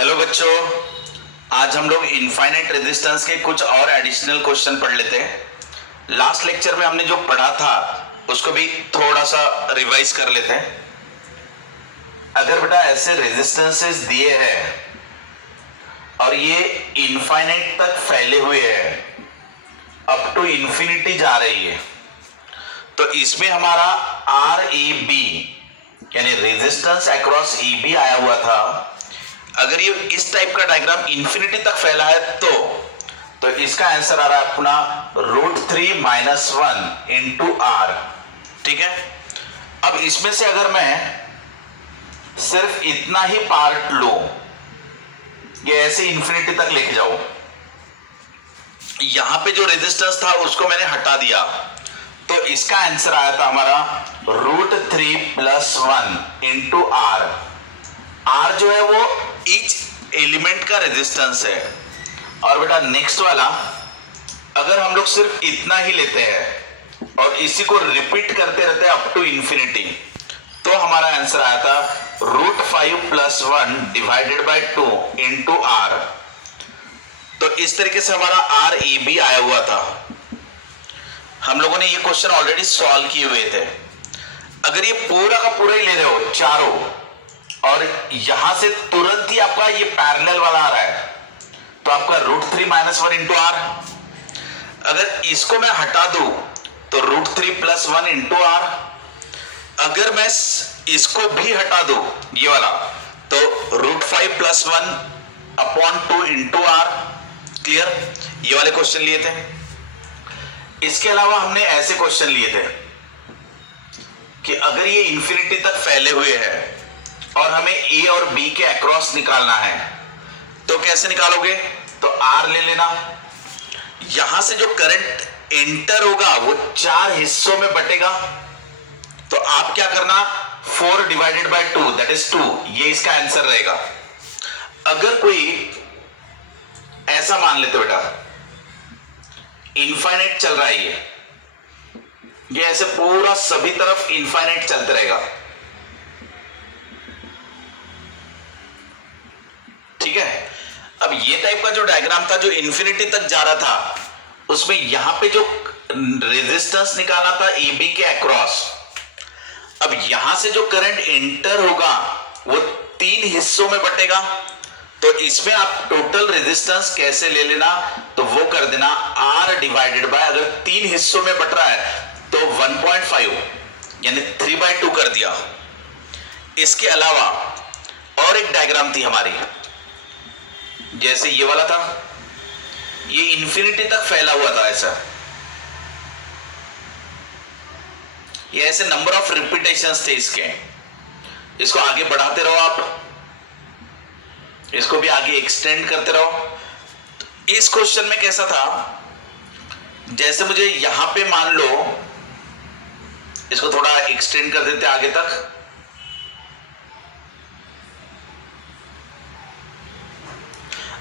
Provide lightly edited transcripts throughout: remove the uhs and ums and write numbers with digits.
Hello बच्चों, आज हम लोग इनफाइनाइट रेजिस्टेंस के कुछ और एडिशनल क्वेश्चन पढ़ लेते हैं। लास्ट लेक्चर में हमने जो पढ़ा था उसको भी थोड़ा सा रिवाइज कर लेते हैं। अगर बेटा ऐसे रेजिस्टेंसेस दिए हैं और ये इनफाइनाइट तक फैले हुए हैं, अप टू इंफिनिटी जा रही है, तो इसमें हमारा आर ई बी यानी रेजिस्टेंस अक्रॉस ई बी आया हुआ था। अगर ये इस टाइप का डायग्राम इंफिनिटी तक फैला है तो इसका आंसर आ रहा है अपना √3 - 1 इंटू आर। ठीक है, अब इसमें से अगर मैं सिर्फ इतना ही पार्ट लू, ये ऐसे इंफिनिटी तक लेके जाओ, यहां पे जो रेजिस्टेंस था उसको मैंने हटा दिया, तो इसका आंसर आया था हमारा √3 + 1 इंटू आर। आर जो है वो ईच एलिमेंट का रेजिस्टेंस है। और बेटा नेक्स्ट वाला, अगर हम लोग सिर्फ इतना ही लेते हैं और इसी को रिपीट करते रहते हैं अप टू इंफिनिटी, तो हमारा आंसर आया था √5 + 1 डिवाइडेड बाय 2 इंटू आर। तो इस तरीके से हमारा आर ई बी आया हुआ था। हम लोगों ने ये क्वेश्चन ऑलरेडी सॉल्व किए हुए थे। अगर ये पूरा का पूरा ही ले रहे हो चारों, और यहां से तुरंत ही आपका ये पैरेलल वाला आ रहा है, तो आपका √3 - 1 इंटू आर। अगर इसको मैं हटा दूं तो √3 + 1 इंटू आर। अगर मैं इसको भी हटा दूं ये वाला, तो √5 + 1/2 इंटू आर। क्लियर? ये वाले क्वेश्चन लिए थे। इसके अलावा हमने ऐसे क्वेश्चन लिए थे कि अगर ये इंफिनिटी तक फैले हुए हैं और हमें ए और बी के अक्रॉस निकालना है, तो कैसे निकालोगे? तो आर ले लेना। यहां से जो करंट एंटर होगा वो 4 हिस्सों में बटेगा, तो आप क्या करना, 4 डिवाइडेड बाय 2 दैट इज 2, ये इसका आंसर रहेगा। अगर कोई ऐसा मान लेते बेटा, इनफाइनाइट चल रहा है, ये ऐसे पूरा सभी तरफ इनफाइनाइट चलते रहेगा। ठीक है, अब ये टाइप का जो डायग्राम था जो इन्फिनिटी तक जा रहा था, उसमें यहां पे जो रेजिस्टेंस निकाला था ए बी के अक्रॉस, अब यहां से जो करंट एंटर होगा वो 3 हिस्सों में बटेगा। तो इसमें आप टोटल रेजिस्टेंस कैसे ले लेना, तो वो कर देना आर डिवाइडेड बाय, अगर 3 हिस्सों में बट रहा है तो 1.5 यानी 3/2 कर दिया। इसके अलावा और एक डायग्राम थी हमारी, जैसे ये वाला था, ये इंफिनिटी तक फैला हुआ था ऐसा, ये ऐसे नंबर ऑफ रिपीटेशंस थे इसके। इसको आगे बढ़ाते रहो आप, इसको भी आगे एक्सटेंड करते रहो। तो इस क्वेश्चन में कैसा था, जैसे मुझे यहां पे मान लो, इसको थोड़ा एक्सटेंड कर देते आगे तक,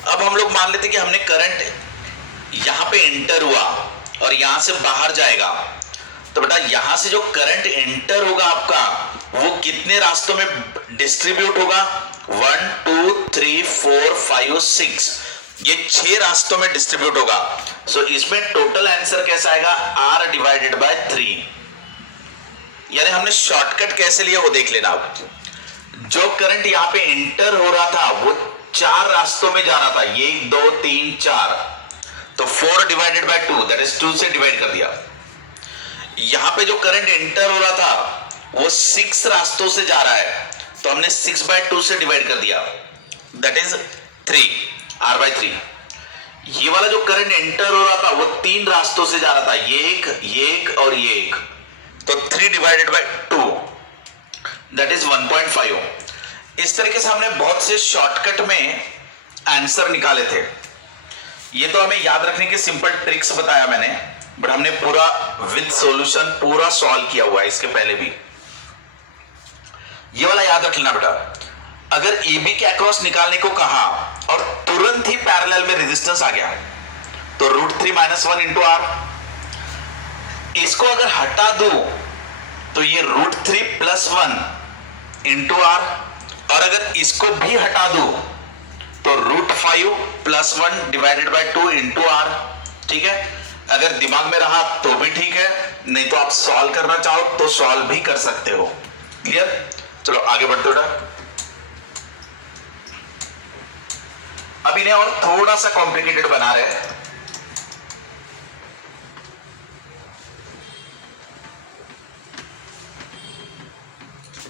अब हम लोग मान लेते कि हमने करंट यहां पे एंटर हुआ और यहां से बाहर जाएगा, तो बेटा यहां से जो करंट एंटर होगा आपका, वो कितने रास्तों में डिस्ट्रीब्यूट होगा? 1 2 3 4 5 6, ये 6 रास्तों में डिस्ट्रीब्यूट होगा। सो इसमें टोटल आंसर कैसा आएगा? R divided by 3। यानी हमने शॉर्टकट कैसे लिया वो देख लेना। जो करंट यहां पे एंटर हो रहा था वो 4 रास्तों में जा रहा था, 1 2 3 4, तो 4 डिवाइडेड बाय 2 दैट इज 2 से डिवाइड कर दिया। यहां पे जो करंट एंटर हो रहा था वो 6 रास्तों से जा रहा है, तो हमने 6/2 से डिवाइड कर दिया, दैट इज 3, R/3। ये वाला जो करंट एंटर हो रहा था वो 3 रास्तों से जा रहा था, ये एक और ये एक, तो 3 डिवाइडेड बाय 2 दैट इज 1.5। इस तरीके से हमने बहुत से शॉर्टकट में आंसर निकाले थे। ये तो हमें याद रखने की सिंपल ट्रिक्स बताया मैंने, बट हमने पूरा विद सॉल्यूशन पूरा सॉल्व किया हुआ है इसके पहले भी। ये वाला याद रख लेना बेटा, अगर ए बी के अक्रॉस निकालने को कहा और तुरंत ही पैरेलल में रेजिस्टेंस आ गया, तो √3 - 1 इंटू आर। इसको अगर हटा दो तो ये √3 + 1 इंटू आर, और अगर इसको भी हटा दो तो √5 + 1 डिवाइडेड बाय 2 इंटू आर। ठीक है, अगर दिमाग में रहा तो भी ठीक है, नहीं तो आप सॉल्व करना चाहो तो सॉल्व भी कर सकते हो। क्लियर? चलो आगे बढ़ते बेटा। अब इन्हें और थोड़ा सा कॉम्प्लिकेटेड बना रहे हैं।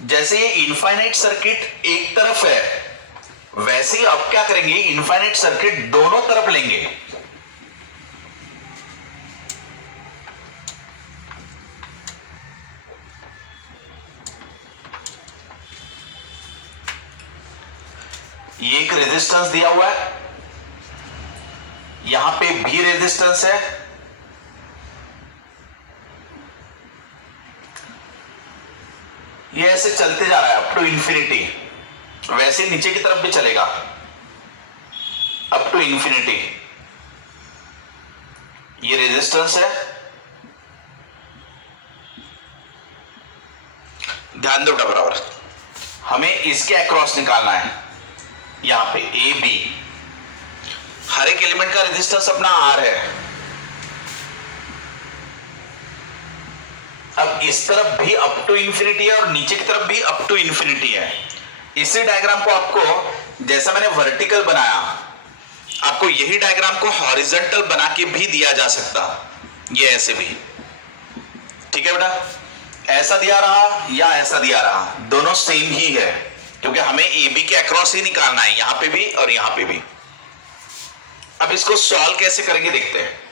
जैसे ये इनफाइनाइट सर्किट एक तरफ है, वैसे ही अब क्या करेंगे, इनफाइनाइट सर्किट दोनों तरफ लेंगे। ये एक रेजिस्टेंस दिया हुआ है, यहां पे भी रेजिस्टेंस है, ये ऐसे चलते जा रहा है अप टू इंफिनिटी, वैसे ही नीचे की तरफ भी चलेगा अप टू इंफिनिटी। ये रेजिस्टेंस है, ध्यान दो बराबर, हमें इसके अक्रॉस निकालना है। यहां पे ए बी, हर एक एलिमेंट का रेजिस्टेंस अपना आर है। अब इस तरफ भी अप टू इंफिनिटी है और नीचे की तरफ भी अप टू इंफिनिटी है। इसी डायग्राम को आपको, जैसा मैंने वर्टिकल बनाया, आपको यही डायग्राम को हॉरिजॉन्टल बना के भी दिया जा सकता, ये ऐसे भी। ठीक है बेटा, ऐसा दिया रहा या ऐसा दिया रहा, दोनों सेम ही है, क्योंकि हमें ए बी के अक्रॉस ही निकालना है, यहां पे भी और यहां पे भी। अब इसको सॉल्व कैसे करेंगे देखते हैं।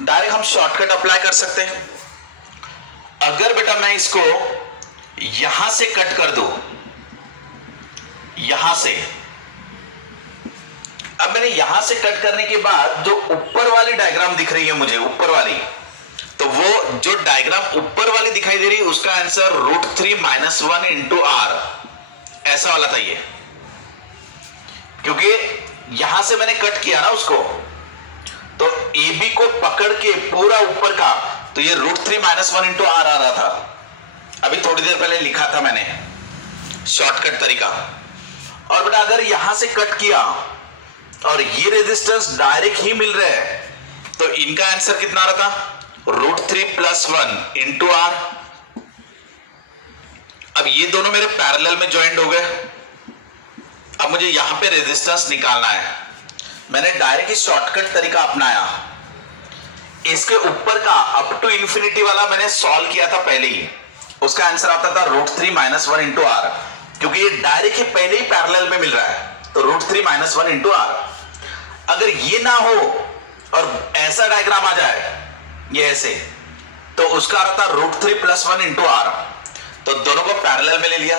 डायरेक्ट हम शॉर्टकट अप्लाई कर सकते हैं। अगर बेटा मैं इसको यहां से कट कर दूं, यहां से, अब मैंने यहां से कट करने के बाद जो ऊपर वाली डायग्राम दिख रही है मुझे, ऊपर वाली, तो वो जो डायग्राम ऊपर वाली दिखाई दे रही है उसका आंसर √3 - 1 इंटू आर, ऐसा वाला था ये। क्योंकि यहां से मैंने कट किया ना उसको, तो ए बी को पकड़ के पूरा ऊपर का, तो ये √3 - 1 इंटू आर आ रहा था। अभी थोड़ी देर पहले लिखा था मैंने शॉर्टकट तरीका। और बेटा अगर यहां से कट किया और ये रेजिस्टेंस डायरेक्ट ही मिल रहा है, तो इनका आंसर कितना आ रहा था, √3 + 1 इंटू आर। अब ये दोनों मेरे पैरेलल में ज्वाइंट हो गए। अब मुझे यहां पे रेजिस्टेंस निकालना है। मैंने डायरेक्ट शॉर्टकट तरीका अपनाया। इसके ऊपर का अप टू इंफिनिटी वाला मैंने सॉल्व किया था पहले ही, उसका आंसर आता था √3 - 1 इंटू आर, क्योंकि ये डायरेक्ट ही पहले ही पैरेलल में मिल रहा है, तो √3 - 1 इंटू आर। अगर ये ना हो और ऐसा डायग्राम आ जाए, ये ऐसे, तो उसका आ रहा था √3 + 1 इंटू आर। तो दोनों को पैरेलल में ले लिया।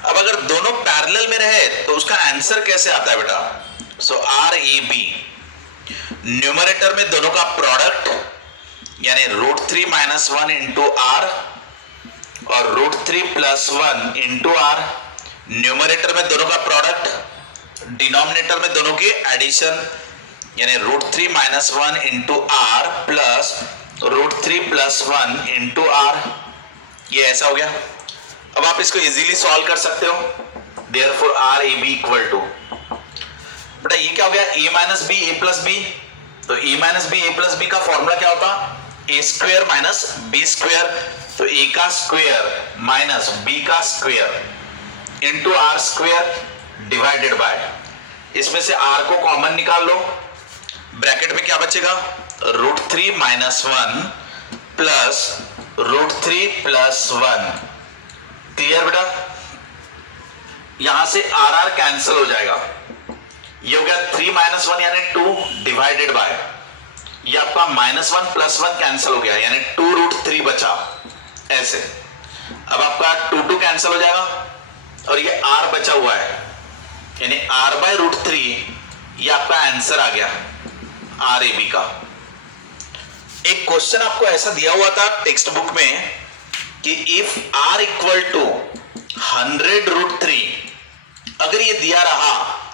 अब अगर दोनों पैरेलल में रहे तो उसका आंसर कैसे आता है बेटा, सो आर ए बी, न्यूमरेटर में दोनों का प्रोडक्ट यानी √3 - 1 इंटू आर और √3 + 1 इंटू आर, न्यूमरेटर में दोनों का प्रोडक्ट, डिनोमिनेटर में दोनों की एडिशन यानी √3 - 1 into R plus √3 + 1 into R. ये ऐसा हो गया। अब आप इसको इजीली सॉल्व कर सकते हो, therefore R A B equal to, बेटा ये क्या हो गया, a - b a + b, तो a - b a + b का फॉर्मूला क्या होता, a² - b², तो a का स्क्वायर माइनस b का square into r² divided by, इसमें से r को कॉमन निकाल लो, ब्रैकेट में क्या बचेगा, √3 - 1 प्लस √3 + 1। क्लियर बेटा, यहां से आर कैंसिल हो जाएगा, ये हो गया 3 - 1 यानी 2 डिवाइडेड बाय, ये आपका -1 + 1 कैंसिल हो गया यानी 2√3 बचा ऐसे। अब आपका 2 कैंसिल हो जाएगा और ये r बचा हुआ है यानी r/√3, ये आपका आंसर आ गया आर ए बी का। एक क्वेश्चन आपको ऐसा दिया हुआ था टेक्स्ट बुक में कि इफ r = 100√3, अगर ये दिया रहा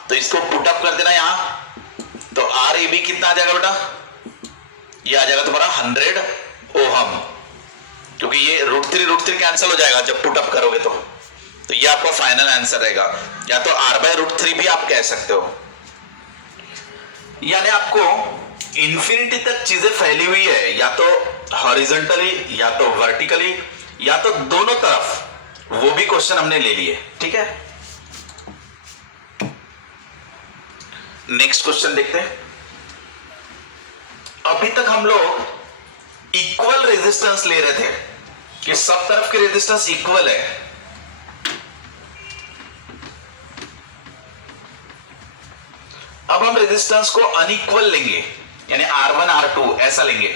तो इसको पुट अप कर देना यहां, तो आर ए बी कितना आ जाएगा बेटा, ये आ जाएगा तुम्हारा 100 ओहम, क्योंकि ये √3 कैंसिल हो जाएगा जब पुट अप करोगे तो तो ये आपका फाइनल आंसर रहेगा, या तो r/√3 भी आप कह सकते हो। यानी आपको इंफिनिटी तक चीजें फैली हुई है, या तो हॉरिजॉन्टली या तो वर्टिकली या तो दोनों तरफ, वो भी क्वेश्चन हमने ले लिए। ठीक है, नेक्स्ट क्वेश्चन देखते हैं। अभी तक हम लोग इक्वल रेजिस्टेंस ले रहे थे कि सब तरफ की रेजिस्टेंस इक्वल है। अब हम रेजिस्टेंस को अनइक्वल लेंगे, यानी R1 R2 ऐसा लेंगे।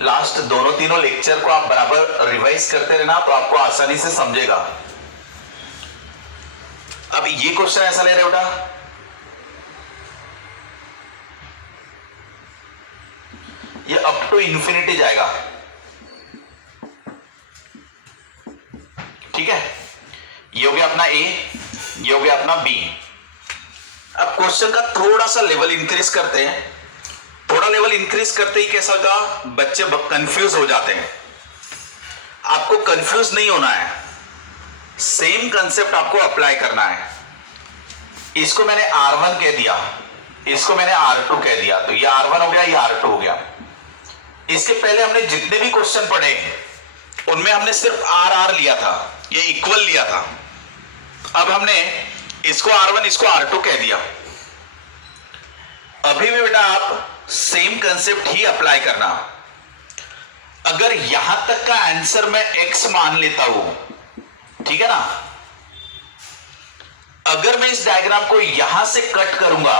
लास्ट दोनों तीनों लेक्चर को आप बराबर रिवाइज करते रहना, तो आपको आसानी से समझेगा। अब ये क्वेश्चन ऐसा ले रहे हो बेटा, ये अप टू इंफिनिटी जाएगा। ठीक है, ये हो गया अपना ए, ये हो गया अपना बी। अब क्वेश्चन का थोड़ा सा लेवल इंक्रीज करते हैं। थोड़ा लेवल इंक्रीज करते ही कैसा होगा, बच्चे कंफ्यूज हो जाते हैं। आपको कंफ्यूज नहीं होना है, सेम कंसेप्ट आपको अप्लाई करना है। इसको मैंने R1 कह दिया, इसको मैंने R2 कह दिया, तो ये R1 हो गया, ये R2 हो गया। इसके पहले हमने जितने भी क्वेश्चन पढ़े उनमें हमने सिर्फ R लिया था, ये इक्वल लिया था। अब हमने इसको R1 इसको R2 कह दिया। अभी भी बेटा आप सेम कंसेप्ट ही अप्लाई करना। अगर यहां तक का आंसर मैं X मान लेता हूं, ठीक है ना, अगर मैं इस डायग्राम को यहां से कट करूंगा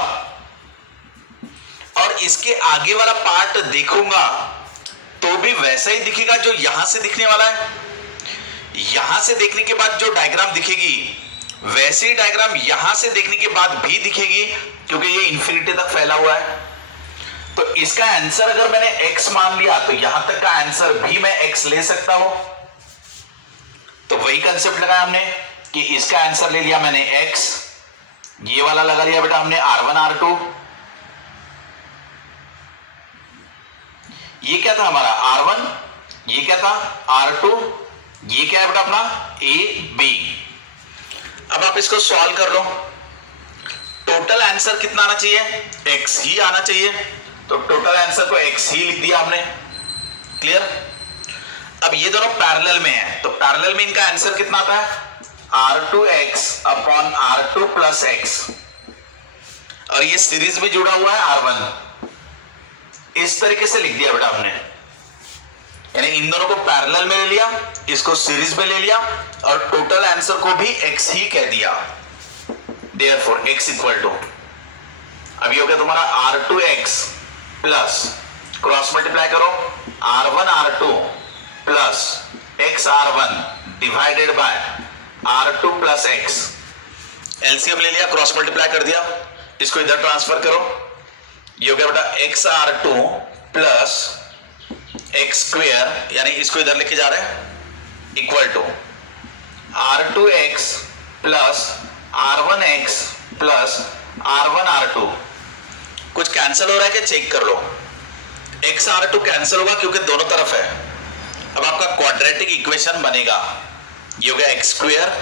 और इसके आगे वाला पार्ट देखूंगा, तो भी वैसा ही दिखेगा जो यहां से दिखने वाला है। यहां से देखने के बाद जो डायग्राम दिखेगी, वैसे ही डायग्राम यहां से देखने के बाद भी दिखेगी, क्योंकि ये इंफिनिटी तक फैला हुआ है। तो इसका आंसर अगर मैंने x मान लिया, तो यहां तक का आंसर भी मैं x ले सकता हूं। तो वही कंसेप्ट लगाया हमने कि इसका आंसर ले लिया मैंने x, ये वाला लगा लिया बेटा हमने R1 R2। ये क्या था हमारा R1, ये क्या था R2, ये क्या है बेटा अपना A B। अब आप इसको सॉल्व कर लो। टोटल आंसर कितना आना चाहिए, x ही आना चाहिए। तो टोटल आंसर को x ही लिख दिया हमने। क्लियर। अब ये दोनों पैरेलल में है, तो पैरेलल में इनका आंसर कितना आता है, R2x upon R2 plus x, और ये सीरीज में जुड़ा हुआ है R1। इस तरीके से लिख दिया बेटा हमने, यानी इन दोनों को पैरेलल में ले लिया, इसको सीरीज में ले लिया, और टोटल आंसर को भी x ही कह दिया। देयरफॉर x इक्वल टू, अब ये हो गया तुम्हारा R2x प्लस, क्रॉस मल्टीप्लाई करो, R1 R2 plus x R1 divided by R2 plus x। LCM ले लिया, क्रॉस मल्टीप्लाई कर दिया, इसको इधर ट्रांसफर करो, ये हो गया बेटा x R2 plus x square, यानी इसको इधर लेके जा रहे हैं, equal to R2x plus R1x plus R1 R2। कुछ कैंसिल हो रहा है क्या, चेक कर लो। x R2 कैंसिल होगा क्योंकि दोनों तरफ है। अब आपका क्वाड्रेटिक इक्वेशन बनेगा, ये हो गया x स्क्वायर,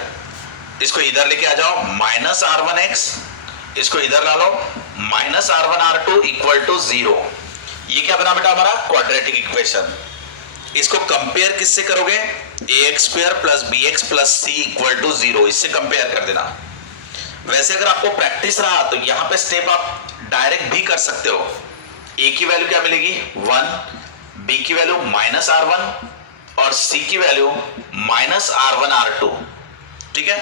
इसको इधर लेके आ जाओ, माइनस R1x, इसको इधर ला लो, minus R1 R2 equal to 0। ये क्या बना बेटा हमारा क्वाड्रेटिक इक्वेशन। इसको कंपेयर किससे करोगे, ax square plus bx plus c equal to 0, इससे कंपेयर कर देना। वैसे अगर आपको प्रैक्टिस रहा तो यहां पे स्टेप आप डायरेक्ट भी कर सकते हो। a की वैल्यू क्या मिलेगी 1, b की वैल्यू माइनस R1 और c की वैल्यू माइनस R1 R2। ठीक है।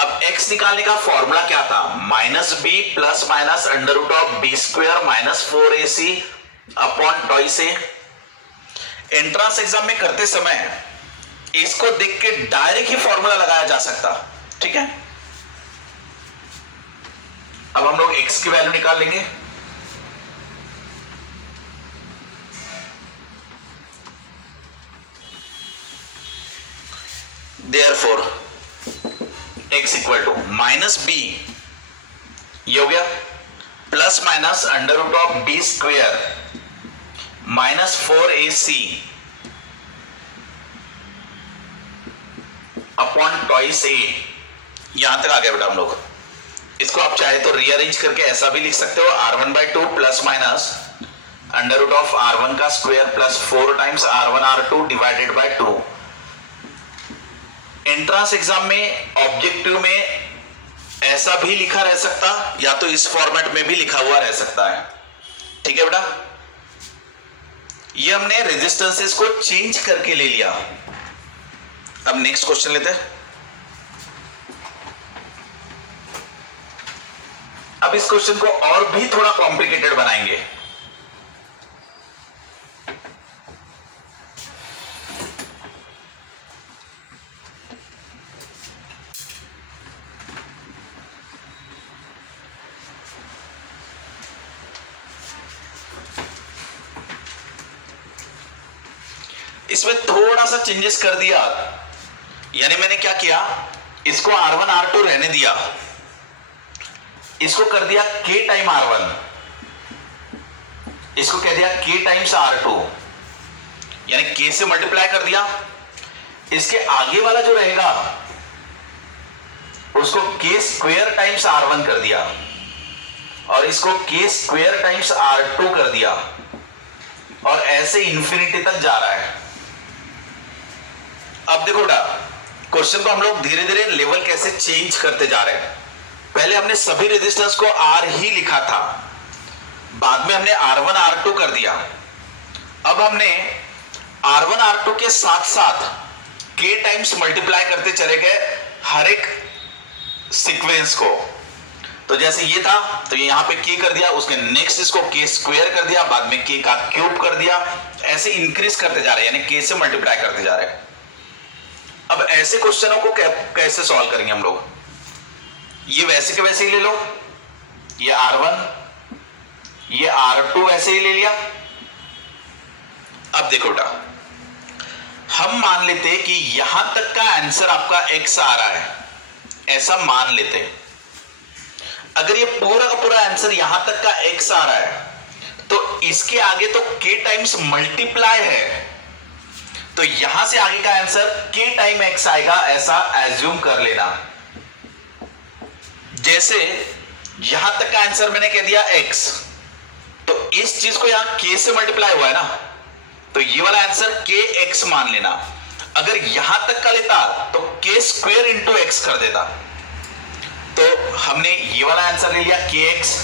अब x निकालने का फॉर्मूला क्या था, minus B plus minus under root of B square minus 4ac upon twice A. Entrance exam में करते समय इसको देख के डायरेक्ट ही फॉर्मूला लगाया जा सकता। ठीक है। अब हम लोग x की वैल्यू निकाल लेंगे। Therefore x equal to minus B, ये हो गया, plus minus under root of B square -4ac upon twice A. यहां तक आ गए बेटा हम लोग। इसको आप चाहे तो रीअरेंज करके ऐसा भी लिख सकते हो, r1/2 plus minus under root of r1 का square plus 4 times r1r2 divided by 2। Entrance exam में ऑब्जेक्टिव में ऐसा भी लिखा रह सकता, या तो इस फॉर्मेट में भी लिखा हुआ रह सकता है। ठीक है बेटा, ये हमने रेजिस्टेंसेस को चेंज करके ले लिया। अब नेक्स्ट क्वेश्चन लेते हैं। अब इस क्वेश्चन को और भी थोड़ा कॉम्प्लिकेटेड बनाएंगे। इसमें थोड़ा सा चेंजेस कर दिया, यानी मैंने क्या किया, इसको R1 R2 रहने दिया, इसको कर दिया K टाइम R1, इसको कह दिया K टाइम्स R2, यानी K से मल्टीप्लाई कर दिया। इसके आगे वाला जो रहेगा उसको K स्क्वायर टाइम्स R1 कर दिया, और इसको K स्क्वायर टाइम्स R2 कर दिया, और ऐसे इंफिनिटी तक जा रहा है। अब देखो बेटा, क्वेश्चन को हम लोग धीरे धीरे लेवल कैसे चेंज करते जा रहे हैं। पहले हमने सभी रेजिस्टेंस को R ही लिखा था, बाद में हमने R1 R2 कर दिया। अब हमने R1 R2 के साथ साथ K टाइम्स मल्टीप्लाई करते चले गए हर एक सीक्वेंस को। तो जैसे ये था तो ये यहां पे K कर दिया, उसके नेक्स्ट इसको K स्क्वायर कर दिया, बाद में K का क्यूब कर दिया, ऐसे इंक्रीज करते जा रहे हैं, यानी K से मल्टीप्लाई करते जा रहे हैं। अब ऐसे क्वेश्चनों को कैसे सॉल्व करेंगे हम लोग? ये वैसे के वैसे ही ले लो, ये R1 ये R2 ऐसे ही ले लिया। अब देखो बेटा, हम मान लेते कि यहां तक का आंसर आपका X आ रहा है, ऐसा मान लेते। अगर ये पूरा का पूरा आंसर यहां तक का X आ रहा है तो इसके आगे तो K टाइम्स मल्टीप्लाई है, तो यहां से आगे का आंसर K टाइम X आएगा, ऐसा एज्यूम कर लेना। जैसे यहां तक का आंसर मैंने कह दिया X, तो इस चीज को यहां K से मल्टीप्लाई हुआ है ना, तो ये वाला आंसर KX मान लेना। अगर यहां तक का लेता तो K स्क्वायर इंटू X कर देता। तो हमने ये वाला आंसर ले लिया KX।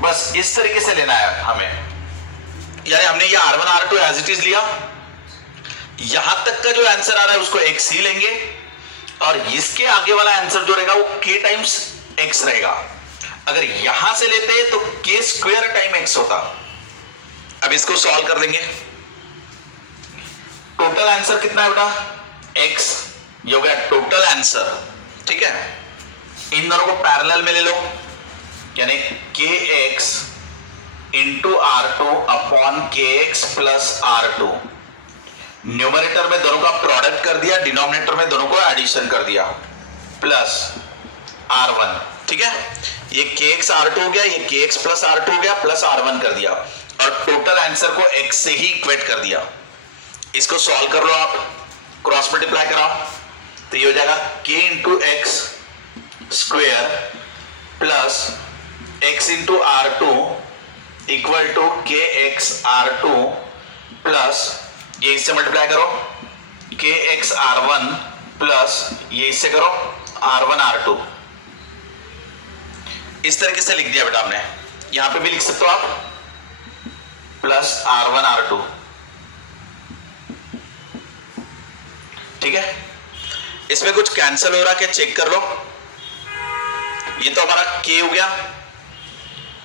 बस इस तरीके से लेना है हमें, यानी हमने ये R1 R2 as it is लिया, यहां तक का जो आंसर आ रहा है उसको X ही लेंगे, और इसके आगे वाला आंसर जो रहेगा वो K टाइम्स X रहेगा। अगर यहां से लेते तो K स्क्वायर टाइम X होता। अब इसको सॉल्व कर देंगे। टोटल आंसर कितना है बेटा? X। ये हो गया टोटल आंसर। ठीक है, इन दोनों को पैरेलल में ले लो, यानी KX into R2 upon KX plus R2। Numerator में दोनों का प्रोडक्ट कर दिया, डिनोमिनेटर में दोनों को एडिशन कर दिया, प्लस R1। ठीक है, ये KX R2 हो गया, ये KX प्लस R2 हो गया, प्लस R1 कर दिया, और टोटल आंसर को X से ही इक्वेट कर दिया। इसको सॉल्व कर लो आप, क्रॉस मल्टीप्लाई कराओ, तो ये हो जाएगा K into X square plus X into R2 equal to KX R2 plus ये इससे मल्टीप्लाई करो KX R1 प्लस ये इससे करो R1 R2। इस तरीके से लिख दिया बेटा हमने। यहां पे भी लिख सकते हो आप प्लस R1 R2। ठीक है, इसमें कुछ कैंसिल हो रहा है क्या चेक कर लो। ये तो हमारा K हो गया,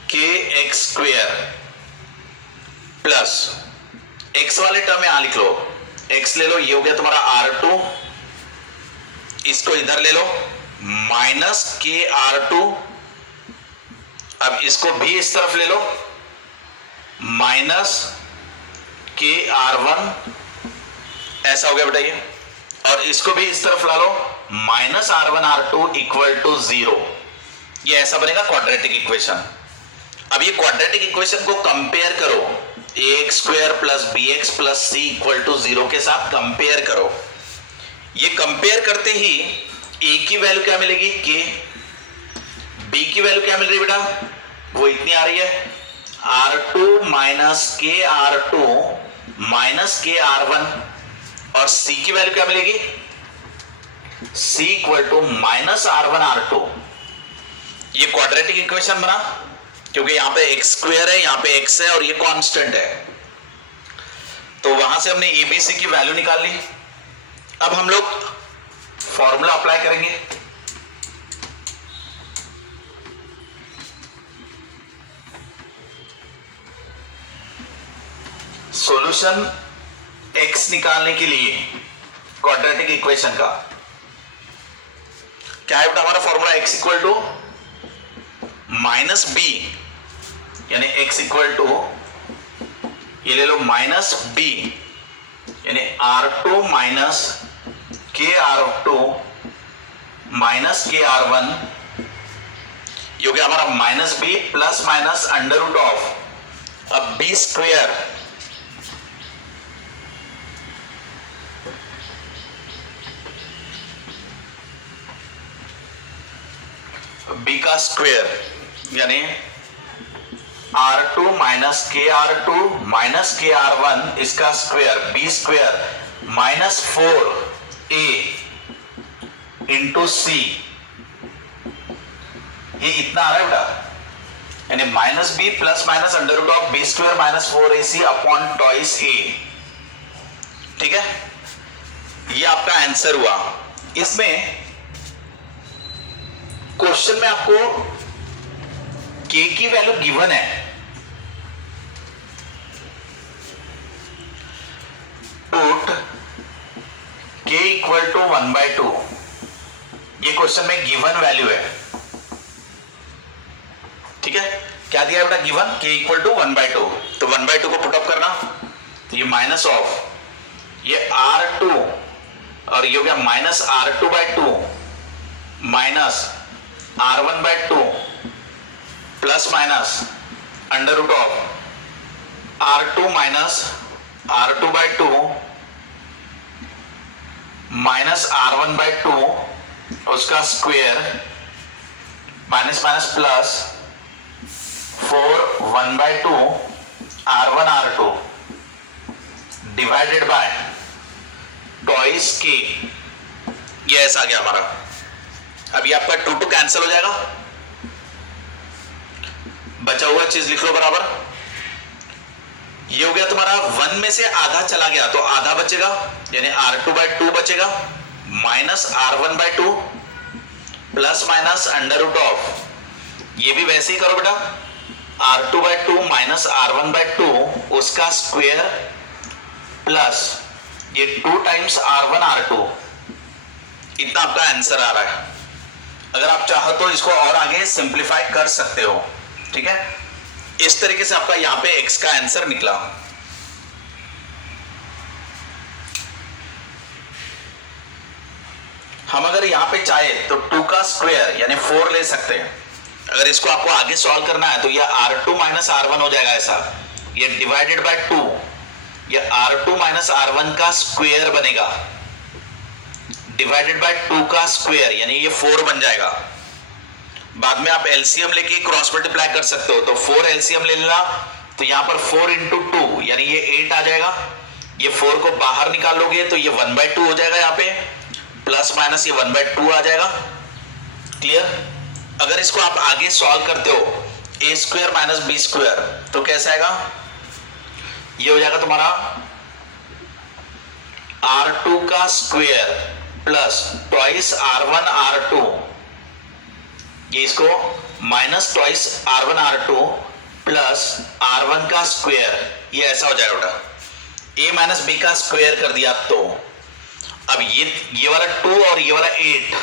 KX स्क्वायर प्लस X वाले टर्म यहां लिख लो, X ले लो, ये हो गया तुम्हारा R2, इसको इधर ले लो माइनस KR2। अब इसको भी इस तरफ ले लो माइनस KR1, ऐसा हो गया बेटा ये, और इसको भी इस तरफ ला लो minus R1 R2 equal to 0। ये ऐसा बनेगा क्वाड्रेटिक इक्वेशन। अब ये क्वाड्रेटिक इक्वेशन को कंपेयर करो, ax² plus bx plus c equal to 0 के साथ कंपेयर करो। ये कंपेयर करते ही a की वैल्यू क्या मिलेगी k, b की वैल्यू क्या मिल रही है बेटा, वो इतनी आ रही है r2 minus k r2 minus k r1, और c की वैल्यू क्या मिलेगी c equal to minus r1 r2। ये क्वाड्रेटिक इक्वेशन बना क्योंकि यहां पे x² है, यहां पे x है और ये कांस्टेंट है, तो वहां से हमने abc की वैल्यू निकाल ली। अब हम लोग फॉर्मूला अप्लाई करेंगे। सॉल्यूशन x निकालने के लिए क्वाड्रेटिक इक्वेशन का क्या है बेटा हमारा formula, x equal to minus B, यानी x इक्वल टू ये ले लो माइनस बी, यानी R2 minus K R2 minus K R1, ये हो गया हमारा minus B plus minus under root of अब बी स्क्वेयर b का स्क्वेयर, यानी R2 minus K R2 minus K R1 इसका square, b square minus 4a into c, ये इतना आ रहा है बेटा, यानी minus B plus minus under root of B square minus 4ac upon twice a। ठीक है, ये आपका आंसर हुआ। इसमें क्वेश्चन में आपको k की वैल्यू गिवन है, पुट k इक्वल टू 1/2, ये क्वेश्चन में गिवन वैल्यू है। ठीक है, क्या दिया है बेटा गिवन, k इक्वल टू 1/2, तो 1/2 को पुट अप करना, तो ये माइनस ऑफ ये R2 और ये हो गया minus R2/2 minus R1/2 plus minus under root of R2 minus R2/2 minus R1/2 उसका square minus minus plus 4 1/2 R1 R2 divided by twice k, ये ऐसा आ गया हमारा। अभी आपका 2 2 कैंसिल हो जाएगा, बचा हुआ चीज लिख लो बराबर। ये हो गया तुम्हारा 1 में से आधा चला गया तो आधा बचेगा, यानी R2/2 बचेगा minus R1/2 plus minus under root of, ये भी वैसे ही करो बेटा, R2/2 माइनस R1/2 उसका स्क्वेयर प्लस ये 2 टाइम्स R1 R2, इतना आपका आंसर आ रहा है। अगर आप चाहो तो इसको और आगे सिंप्लीफाई कर सकते हो। ठीक है, इस तरीके से आपका यहां पे x का आंसर निकला। हम अगर यहां पे चाहे तो 2 का स्क्वायर यानी 4 ले सकते हैं। अगर इसको आपको आगे सॉल्व करना है तो ये R2 माइनस R1 हो जाएगा ऐसा, ये डिवाइडेड बाय 2, ये R2 माइनस R1 का स्क्वायर बनेगा डिवाइडेड बाय 2 का स्क्वायर, यानी ये 4 बन जाएगा। बाद में आप एलसीएम लेके क्रॉस मल्टीप्लाई कर सकते हो, तो 4 एलसीएम ले लेना, तो यहां पर 4 इंटू 2 यानी ये 8 आ जाएगा। ये 4 को बाहर निकालोगे तो ये 1/2 हो जाएगा, यहाँ पे प्लस माइनस ये 1/2 आ जाएगा। क्लियर? अगर इसको आप आगे सॉल्व करते हो ए स्क्वायर माइनस बी स्क्वायर तो कैसा आएगा, ये हो जाएगा तुम्हारा R2 का square plus twice R1 R2, ये इसको minus twice R1 R2 plus R1 का स्क्वायर, ये ऐसा हो जाएगा बेटा। a माइनस बी का स्क्वायर कर दिया तो अब ये वाला 2 और ये वाला 8,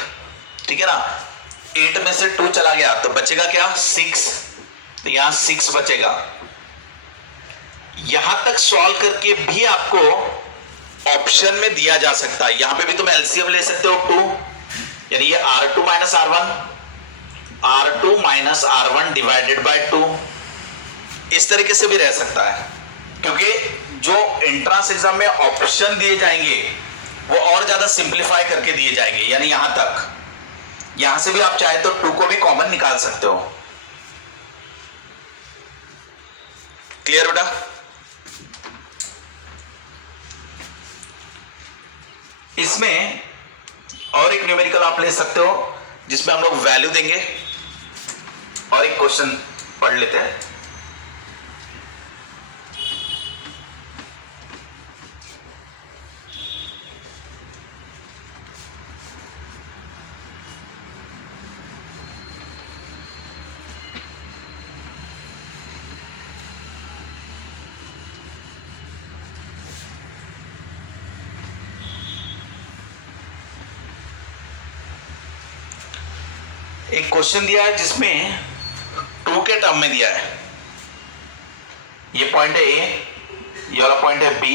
ठीक है ना, 8 में से 2 चला गया तो बचेगा क्या 6, तो यहां 6 बचेगा। यहां तक सॉल्व करके भी आपको ऑप्शन में दिया जा सकता है, यहां पे भी तुम एलसीएम ले सकते हो 2, यानी ये R2 minus R1 divided by 2 इस तरीके से भी रह सकता है, क्योंकि जो एंट्रेंस एग्जाम में ऑप्शन दिए जाएंगे वो और ज्यादा सिंप्लीफाई करके दिए जाएंगे, यानी यहां तक, यहां से भी आप चाहे तो 2 को भी कॉमन निकाल सकते हो। क्लियर बेटा? इसमें और एक न्यूमेरिकल आप ले सकते हो जिसमें हम लोग वैल्यू देंगे, और एक क्वेश्चन पढ़ लेते हैं। एक क्वेश्चन दिया है जिसमें 2 के टर्म में दिया है। ये पॉइंट है ए, ये वाला पॉइंट है बी,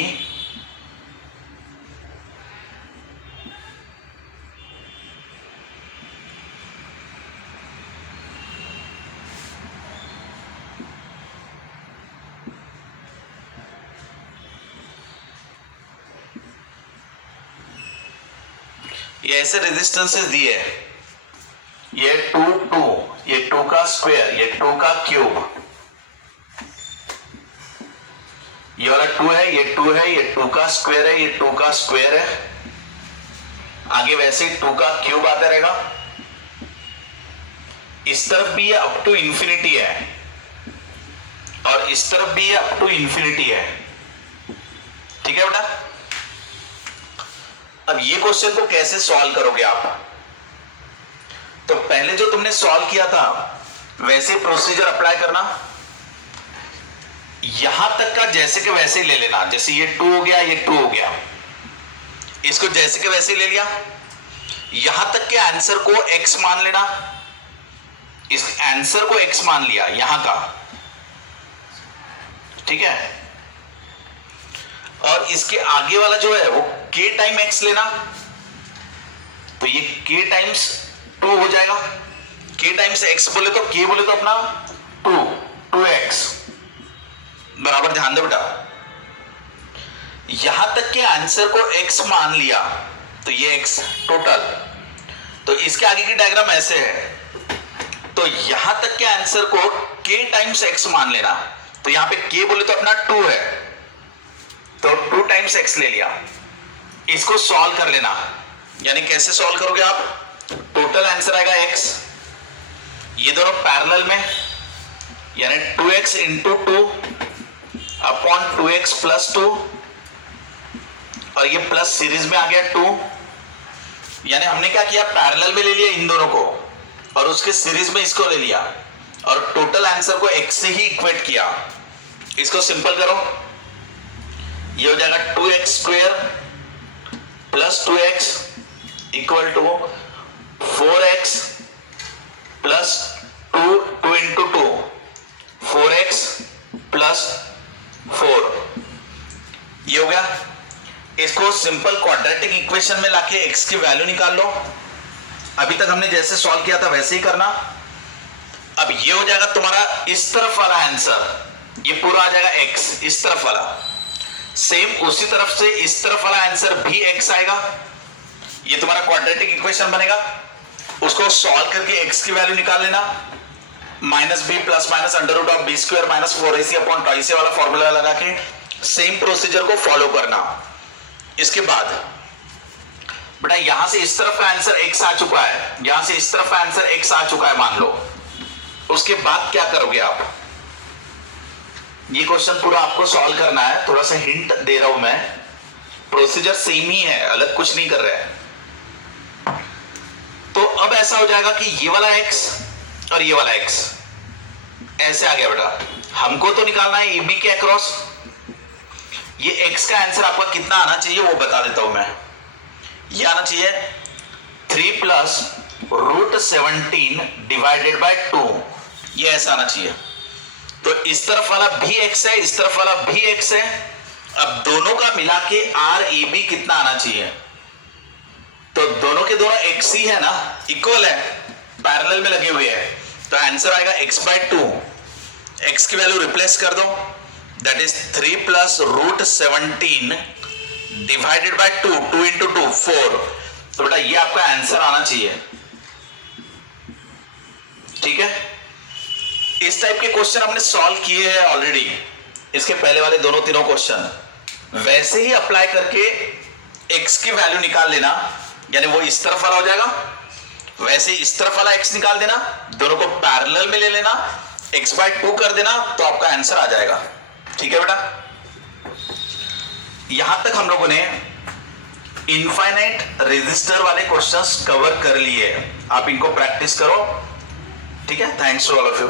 ये ऐसे रेजिस्टेंसेस दिए है, ये 2 2, ये 2 का स्क्वायर, ये 2 का क्यूब, ये वाला 2 है, ये 2 है, ये 2 का स्क्वायर है, ये 2 का स्क्वायर है, आगे वैसे 2 का क्यूब आता रहेगा। इस तरफ भी ये अप टू इंफिनिटी है और इस तरफ भी ये अप टू इंफिनिटी है। ठीक है बेटा? अब ये क्वेश्चन को कैसे सॉल्व करोगे आप? तो पहले जो तुमने सॉल्व किया था वैसे प्रोसीजर अप्लाई करना, यहां तक का जैसे के वैसे ही ले लेना। जैसे ये 2 हो गया, ये 2 हो गया, इसको जैसे के वैसे ही ले लिया। यहां तक के आंसर को x मान लेना, इस आंसर को x मान लिया यहां का, ठीक है? और इसके आगे वाला जो है वो k टाइम x लेना, तो ये k टाइम्स 2 हो जाएगा। k टाइम्स x बोले तो k बोले तो अपना 2x बराबर। ध्यान दो बेटा, यहां तक के आंसर को x मान लिया तो ये x टोटल। तो इसके आगे की डायग्राम ऐसे है, तो यहां तक के आंसर को k टाइम्स x मान लेना, तो यहां पे k बोले तो अपना 2 है, तो 2 टाइम्स x ले लिया। इसको सॉल्व कर लेना, यानी कैसे सॉल्व करोगे आप? टोटल आंसर आएगा x, ये दोनों पैरेलल में, यानी 2x into 2 upon 2x plus 2, और ये प्लस सीरीज में आ गया 2। यानी हमने क्या किया, पैरेलल में ले लिया इन दोनों को और उसके सीरीज में इसको ले लिया और टोटल आंसर को x से ही इक्वेट किया। इसको सिंपल करो, ये हो जाएगा 2x square plus 2x equal to 4x plus 2 into 2, 4x plus 4, ये हो गया। इसको सिंपल क्वाड्रेटिक इक्वेशन में लाके x की वैल्यू निकाल लो। अभी तक हमने जैसे सॉल्व किया था वैसे ही करना। अब ये हो जाएगा तुम्हारा इस तरफ वाला आंसर, ये पूरा आ जाएगा x, इस तरफ वाला। सेम उसी तरफ से इस तरफ वाला आंसर भी x आएगा, ये तुम्हारा क्वाड्रेटिक इक्वेशन बनेगा। उसको सॉल्व करके x की वैल्यू निकाल लेना, minus B plus minus under root of B square minus 4ac upon 2ac वाला फॉर्मूला लगा के सेम प्रोसीजर को फॉलो करना। इसके बाद बेटा यहां से इस तरफ का आंसर x आ चुका है, यहां से इस तरफ का आंसर x आ चुका है मान लो। उसके बाद क्या करोगे आप? ये क्वेश्चन पूरा आपको सॉल्व करना है, थोड़ा सा हिंट दे रहा हूं मैं, प्रोसीजर सेम ही है, अलग कुछ नहीं कर रहे हैं। तो अब ऐसा हो जाएगा कि ये वाला x और ये वाला x ऐसे आ गया बेटा। हमको तो निकालना है AB के अक्रॉस। ये x का आंसर आपका कितना आना चाहिए वो बता देता हूं मैं। ये आना चाहिए 3 प्लस रूट 17 डिवाइडेड बाय 2, ये ऐसा आना चाहिए। तो इस तरफ वाला भी x है, इस तरफ वाला भी x है। अब दोनों का मिला के RAB कितना आना चाहिए? तो दोनों के दोनों x ही है ना, इक्वल है, पैरेलल में लगे हुए हैं, तो आंसर आएगा x बाय 2। x की वैल्यू रिप्लेस कर दो, that is 3 plus root 17 divided by 2, 2 into 2 4। तो बेटा ये आपका आंसर आना चाहिए। ठीक है, इस टाइप के क्वेश्चन हमने सॉल्व किए हैं ऑलरेडी, इसके पहले वाले दोनों तीनों क्वेश्चन। वैसे ही अप्लाई करके x की वैल्यू निकाल लेना, यानी वो इस तरफ वाला हो जाएगा, वैसे ही इस तरफ वाला x निकाल देना, दोनों को पैरेलल में ले लेना, x/2 कर देना, तो आपका आंसर आ जाएगा। ठीक है बेटा, यहां तक हम लोगों ने इनफाइनाइट रेजिस्टर वाले क्वेश्चंस कवर कर लिए। आप इनको प्रैक्टिस करो। ठीक है, thanks to all of you.